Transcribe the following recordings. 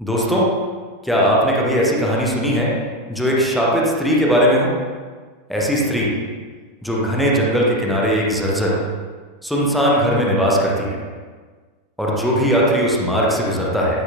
दोस्तों, क्या आपने कभी ऐसी कहानी सुनी है जो एक शापित स्त्री के बारे में हो? ऐसी स्त्री जो घने जंगल के किनारे एक जर्जर सुनसान घर में निवास करती है और जो भी यात्री उस मार्ग से गुजरता है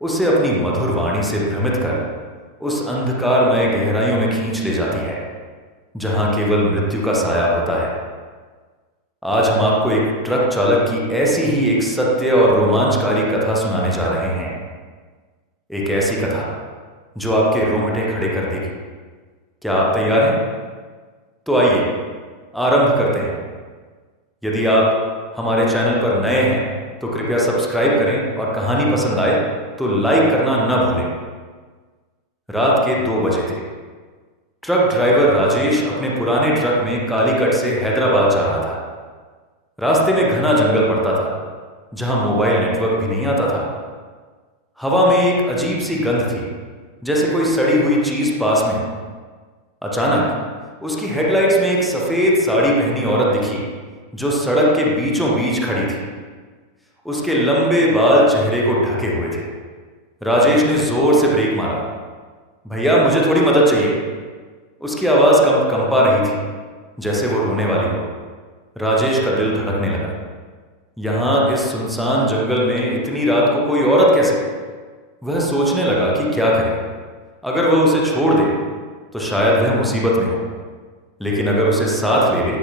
उसे अपनी मधुर वाणी से भ्रमित कर उस अंधकारमय गहराइयों में खींच ले जाती है जहां केवल मृत्यु का साया होता है। आज हम आपको एक ट्रक चालक की ऐसी ही एक सत्य और रोमांचकारी कथा सुनाने जा रहे हैं। एक ऐसी कथा जो आपके रोंगटे खड़े कर देगी। क्या आप तैयार हैं? तो आइए आरंभ करते हैं। यदि आप हमारे चैनल पर नए हैं तो कृपया सब्सक्राइब करें और कहानी पसंद आए तो लाइक करना न भूलें। रात के 2 बजे थे। ट्रक ड्राइवर राजेश अपने पुराने ट्रक में कालीकट से हैदराबाद जा रहा था। रास्ते में घना जंगल पड़ता था जहां मोबाइल नेटवर्क भी नहीं आता था। हवा में एक अजीब सी गंध थी, जैसे कोई सड़ी हुई चीज पास में हो। अचानक उसकी हेडलाइट्स में एक सफेद साड़ी पहनी औरत दिखी जो सड़क के बीचों बीच खड़ी थी। उसके लंबे बाल चेहरे को ढके हुए थे। राजेश ने जोर से ब्रेक मारा। भैया, मुझे थोड़ी मदद चाहिए। उसकी आवाज कंपा रही थी, जैसे वो रोने वाली हो। राजेश का दिल धड़कने लगा। यहां इस सुनसान जंगल में इतनी रात को कोई औरत कैसे? वह सोचने लगा कि क्या करे। अगर वह उसे छोड़ दे तो शायद वह मुसीबत में हो, लेकिन अगर उसे साथ ले ले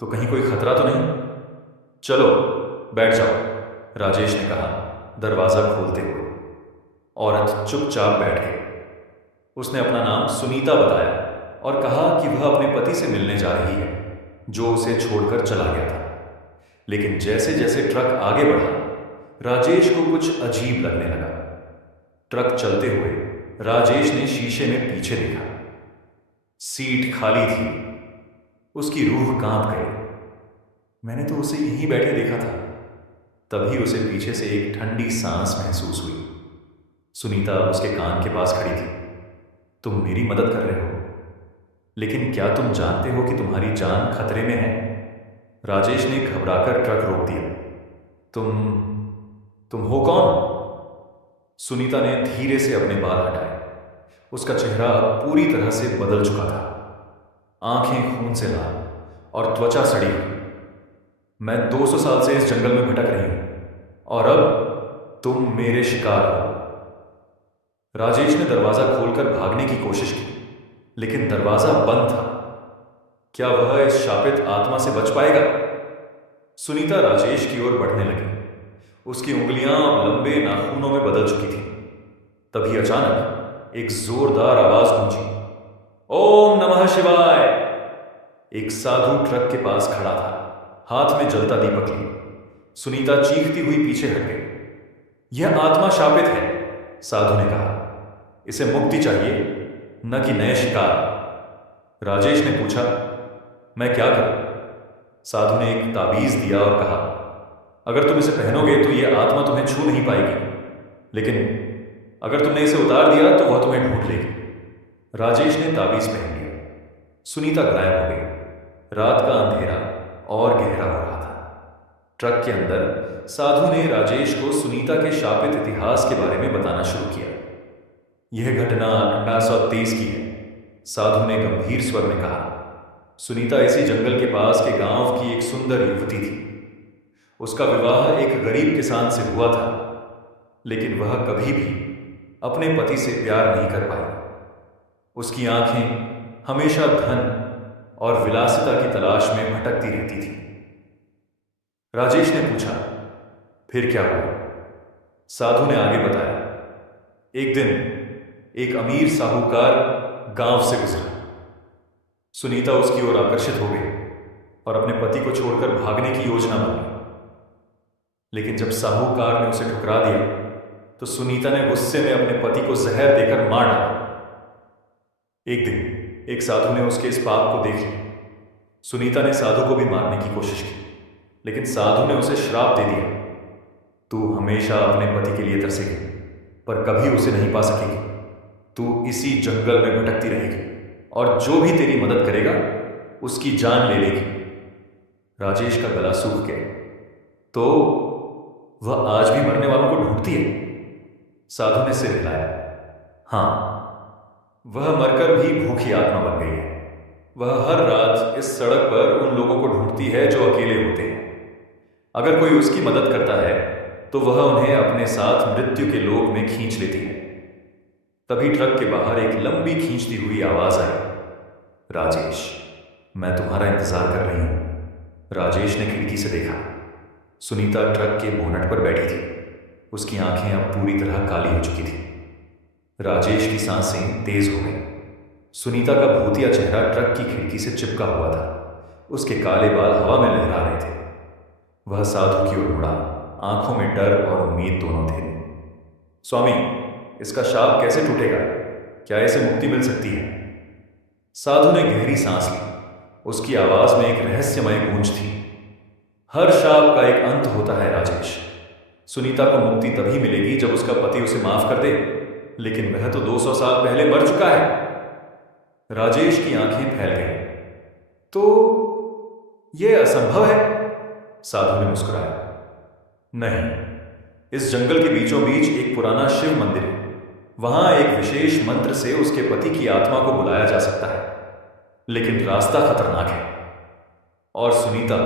तो कहीं कोई खतरा तो नहीं। चलो बैठ जाओ, राजेश ने कहा दरवाजा खोलते हुए। औरत चुपचाप बैठ गई। उसने अपना नाम सुनीता बताया और कहा कि वह अपने पति से मिलने जा रही है जो उसे छोड़कर चला गया था। लेकिन जैसे जैसे ट्रक आगे बढ़ा, राजेश को कुछ अजीब लगने लगा। ट्रक चलते हुए राजेश ने शीशे में पीछे देखा। सीट खाली थी। उसकी रूह कांप गई। मैंने तो उसे यहीं बैठे देखा था। तभी उसे पीछे से एक ठंडी सांस महसूस हुई। सुनीता उसके कान के पास खड़ी थी। तुम मेरी मदद कर रहे हो, लेकिन क्या तुम जानते हो कि तुम्हारी जान खतरे में है? राजेश ने घबराकर ट्रक रोक दिया। तुम हो कौन? सुनीता ने धीरे से अपने बाल हटाए। उसका चेहरा अब पूरी तरह से बदल चुका था। आंखें खून से लाल और त्वचा सड़ी हुई। मैं 200 साल से इस जंगल में भटक रही हूं और अब तुम मेरे शिकार हो। राजेश ने दरवाजा खोलकर भागने की कोशिश की, लेकिन दरवाजा बंद था। क्या वह इस शापित आत्मा से बच पाएगा? सुनीता राजेश की ओर बढ़ने लगी। उसकी उंगलियां अब लंबे नाखूनों में बदल चुकी थीं। तभी अचानक एक जोरदार आवाज गूंजी। ओम नमः शिवाय! एक साधु ट्रक के पास खड़ा था, हाथ में जलता दीपक लिए। सुनीता चीखती हुई पीछे हट गई। यह आत्मा शापित है, साधु ने कहा। इसे मुक्ति चाहिए, न कि नए शिकार। राजेश ने पूछा, मैं क्या करूं? साधु ने एक ताबीज दिया और कहा, अगर तुम इसे पहनोगे तो यह आत्मा तुम्हें छू नहीं पाएगी, लेकिन अगर तुमने इसे उतार दिया तो वह तुम्हें ढूंढ लेगी। राजेश ने ताबीज पहन लिया। सुनीता गायब हो गई। रात का अंधेरा और गहरा हो रहा था। ट्रक के अंदर साधु ने राजेश को सुनीता के शापित इतिहास के बारे में बताना शुरू किया। यह घटना 1830 की है, साधु ने गंभीर स्वर में कहा। सुनीता इसी जंगल के पास के गांव की एक सुंदर युवती थी। उसका विवाह एक गरीब किसान से हुआ था, लेकिन वह कभी भी अपने पति से प्यार नहीं कर पाई। उसकी आंखें हमेशा धन और विलासिता की तलाश में भटकती रहती थी। राजेश ने पूछा, फिर क्या हुआ? साधु ने आगे बताया। एक दिन एक अमीर साहूकार गांव से गुजरा। सुनीता उसकी ओर आकर्षित हो गई और अपने पति को छोड़कर भागने की योजना बनी। लेकिन जब साहूकार ने उसे ठुकरा दिया तो सुनीता ने गुस्से में अपने पति को जहर देकर मार डाला। एक दिन एक साधु ने उसके इस पाप को देख लिया। सुनीता ने साधु को भी मारने की कोशिश की, लेकिन साधु ने उसे श्राप दे दिया। तू हमेशा अपने पति के लिए तरसेगी, पर कभी उसे नहीं पा सकेगी। तू इसी जंगल में भटकती रहेगी और जो भी तेरी मदद करेगा उसकी जान ले लेगी। राजेश का गला सूख गया। तो वह आज भी मरने वालों को ढूंढती है? साधु ने सिर हिलाया। हाँ, वह मरकर भी भूखी आत्मा बन गई है। वह हर रात इस सड़क पर उन लोगों को ढूंढती है जो अकेले होते हैं। अगर कोई उसकी मदद करता है तो वह उन्हें अपने साथ मृत्यु के लोक में खींच लेती है। तभी ट्रक के बाहर एक लंबी खींचती हुई आवाज आई, राजेश, मैं तुम्हारा इंतजार कर रही हूं। राजेश ने खिड़की से देखा। सुनीता ट्रक के बोनट पर बैठी थी। उसकी आंखें अब पूरी तरह काली हो चुकी थी। राजेश की सांसें तेज हो गई। सुनीता का भूतिया चेहरा ट्रक की खिड़की से चिपका हुआ था। उसके काले बाल हवा में लहरा रहे थे। वह साधु की ओर मुड़ा। आंखों में डर और उम्मीद दोनों थे। स्वामी, इसका शाप कैसे टूटेगा? क्या इसे मुक्ति मिल सकती है? साधु ने गहरी सांस ली। उसकी आवाज में एक रहस्यमय गूंज थी। हर शाप का एक अंत होता है राजेश। सुनीता को मुक्ति तभी मिलेगी जब उसका पति उसे माफ कर दे, लेकिन वह तो 200 साल पहले मर चुका है। राजेश की आंखें फैल गईं। तो यह असंभव है? साधु ने मुस्कुराया। नहीं, इस जंगल के बीचों बीच एक पुराना शिव मंदिर है। वहां एक विशेष मंत्र से उसके पति की आत्मा को बुलाया जा सकता है, लेकिन रास्ता खतरनाक है और सुनीता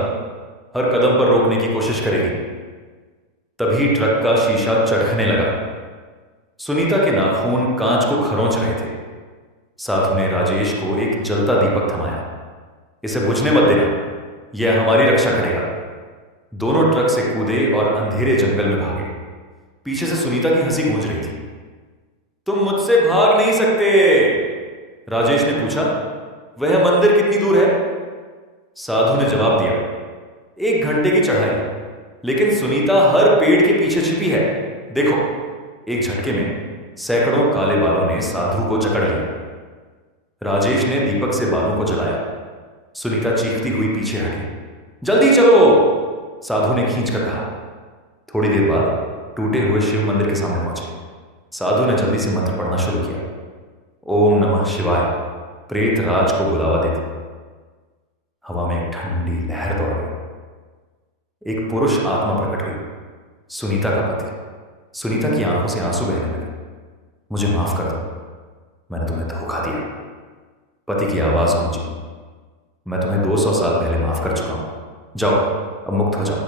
हर कदम पर रोकने की कोशिश करेगी। तभी ट्रक का शीशा चढ़ने लगा। सुनीता के नाखून कांच को खरोंच रहे थे। साधु ने राजेश को एक जलता दीपक थमाया। इसे बुझने मत देना, यह हमारी रक्षा करेगा। दोनों ट्रक से कूदे और अंधेरे जंगल में भागे। पीछे से सुनीता की हंसी गूंज रही थी। तुम मुझसे भाग नहीं सकते, राजेश ने पूछा। वह मंदिर कितनी दूर है? साधु ने जवाब दिया, 1 घंटे की चढ़ाई, लेकिन सुनीता हर पेड़ के पीछे छिपी है। देखो। एक झटके में सैकड़ों काले बालों ने साधु को जकड़ लिया। राजेश ने दीपक से बालों को जलाया। सुनीता चीखती हुई पीछे हटी। जल्दी चलो, साधु ने खींच कर कहा। थोड़ी देर बाद टूटे हुए शिव मंदिर के सामने पहुंचे। साधु ने जल्दी से मंत्र पढ़ना शुरू किया। ओम नमः शिवाय, प्रेत राज को बुलावा देते। हवा में एक ठंडी लहर दौड़ गई। एक पुरुष आत्मा प्रकट हुई, सुनीता का पति। सुनीता की आंखों से आंसू बहने लगे। मुझे माफ कर दो, मैंने तुम्हें धोखा दिया। पति की आवाज गूंजी, मैं तुम्हें 200 साल पहले माफ कर चुका हूं। जाओ, अब मुक्त हो जाओ।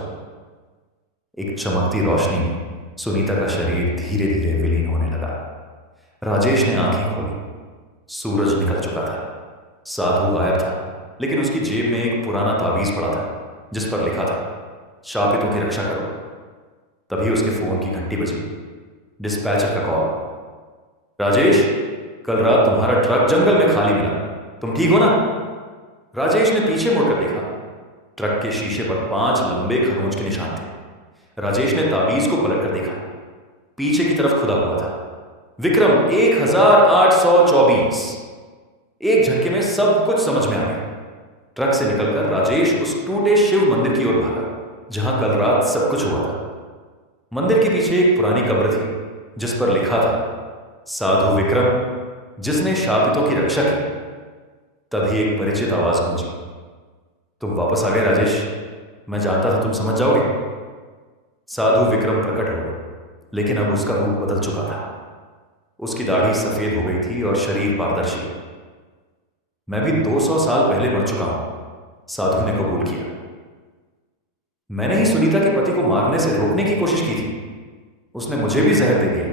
एक चमकती रोशनी में सुनीता का शरीर धीरे धीरे विलीन होने लगा। राजेश ने आंखें खोली। सूरज निकल चुका था। साधु गायब था, लेकिन उसकी जेब में एक पुराना तावीज पड़ा था जिस पर लिखा था, शापितों की रक्षा करो। तभी उसके फोन की घंटी बजी। डिस्पैचर का कॉल। राजेश, कल रात तुम्हारा ट्रक जंगल में खाली मिला, तुम ठीक हो ना? राजेश ने पीछे मुड़कर देखा। ट्रक के शीशे पर 5 लंबे खरोंच के निशान थे। राजेश ने ताबीज को पलटकर देखा। पीछे की तरफ खुदा हुआ था, विक्रम 1824। एक झटके में सब कुछ समझ में आ गया। ट्रक से निकलकर राजेश उस टूटे शिव मंदिर की ओर भागा जहां कल रात सब कुछ हुआ था। मंदिर के पीछे एक पुरानी कब्र थी जिस पर लिखा था, साधु विक्रम जिसने शापितों की रक्षा की। तभी एक परिचित आवाज गूंजी, तुम वापस आ गए राजेश, मैं जानता था तुम समझ जाओगे। साधु विक्रम प्रकट हो, लेकिन अब उसका रूप बदल चुका था। उसकी दाढ़ी सफेद हो गई थी और शरीर पारदर्शी। मैं भी 200 साल पहले मर चुका हूं, साधु ने कबूल किया। मैंने ही सुनीता के पति को मारने से रोकने की कोशिश की थी। उसने मुझे भी जहर दे दिया।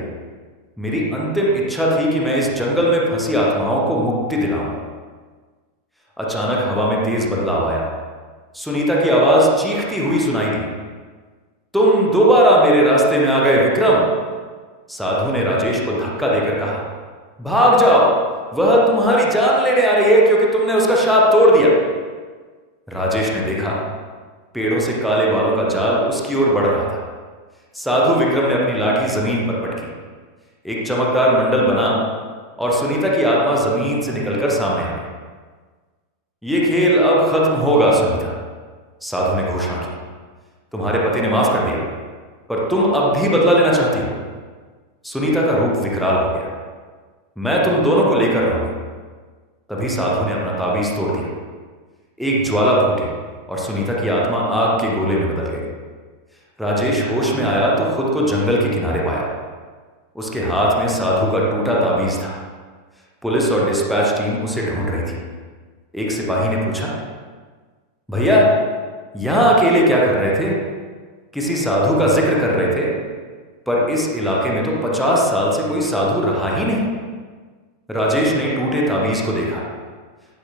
मेरी अंतिम इच्छा थी कि मैं इस जंगल में फंसी आत्माओं को मुक्ति दिलाऊं। अचानक हवा में तेज बदलाव आया। सुनीता की आवाज चीखती हुई सुनाई दी, तुम दोबारा मेरे रास्ते में आ गए विक्रम। साधु ने राजेश को धक्का देकर कहा, भाग जाओ, वह तुम्हारी जान लेने आ रही है क्योंकि तुमने उसका शाप तोड़ दिया। राजेश ने देखा, पेड़ों से काले बालों का जाल उसकी ओर बढ़ रहा था। साधु विक्रम ने अपनी लाठी जमीन पर पटकी। एक चमकदार मंडल बना और सुनीता की आत्मा जमीन से निकलकर सामने आई। यह खेल अब खत्म होगा सुनीता, साधु ने घोषणा की। तुम्हारे पति ने माफ कर दिया, पर तुम अब भी बदला लेना चाहती हो। सुनीता का रूप विकराल हो गया। मैं तुम दोनों को लेकर रहूंगा। तभी साधु ने अपना ताबीज तोड़ दिया। एक ज्वाला फूटी और सुनीता की आत्मा आग के गोले में बदल गई। राजेश होश में आया तो खुद को जंगल के किनारे पाया। उसके हाथ में साधु का टूटा ताबीज था। पुलिस और डिस्पैच टीम उसे ढूंढ रही थी। एक सिपाही ने पूछा, भैया, यहां अकेले क्या कर रहे थे? किसी साधु का जिक्र कर रहे थे, पर इस इलाके में तो 50 साल से कोई साधु रहा ही नहीं। राजेश ने टूटे ताबीज को देखा।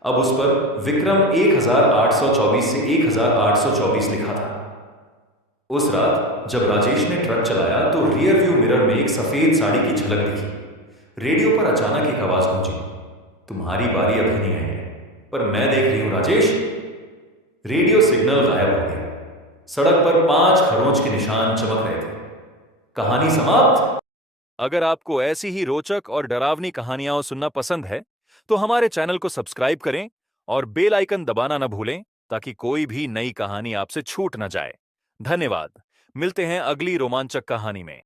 अब उस पर विक्रम 1824 से 1824 लिखा था। उस रात जब राजेश ने ट्रक चलाया तो रियर व्यू मिरर में एक सफेद साड़ी की झलक दिखी। रेडियो पर अचानक एक आवाज गूंजी, तुम्हारी बारी अभी नहीं आई है, पर मैं देख रही हूं राजेश। रेडियो सिग्नल गायब हो गया। सड़क पर 5 खरोंच के निशान चमक रहे थे। कहानी समाप्त। अगर आपको ऐसी ही रोचक और डरावनी कहानियां सुनना पसंद है तो हमारे चैनल को सब्सक्राइब करें और बेल आइकन दबाना न भूलें ताकि कोई भी नई कहानी आपसे छूट न जाए। धन्यवाद। मिलते हैं अगली रोमांचक कहानी में।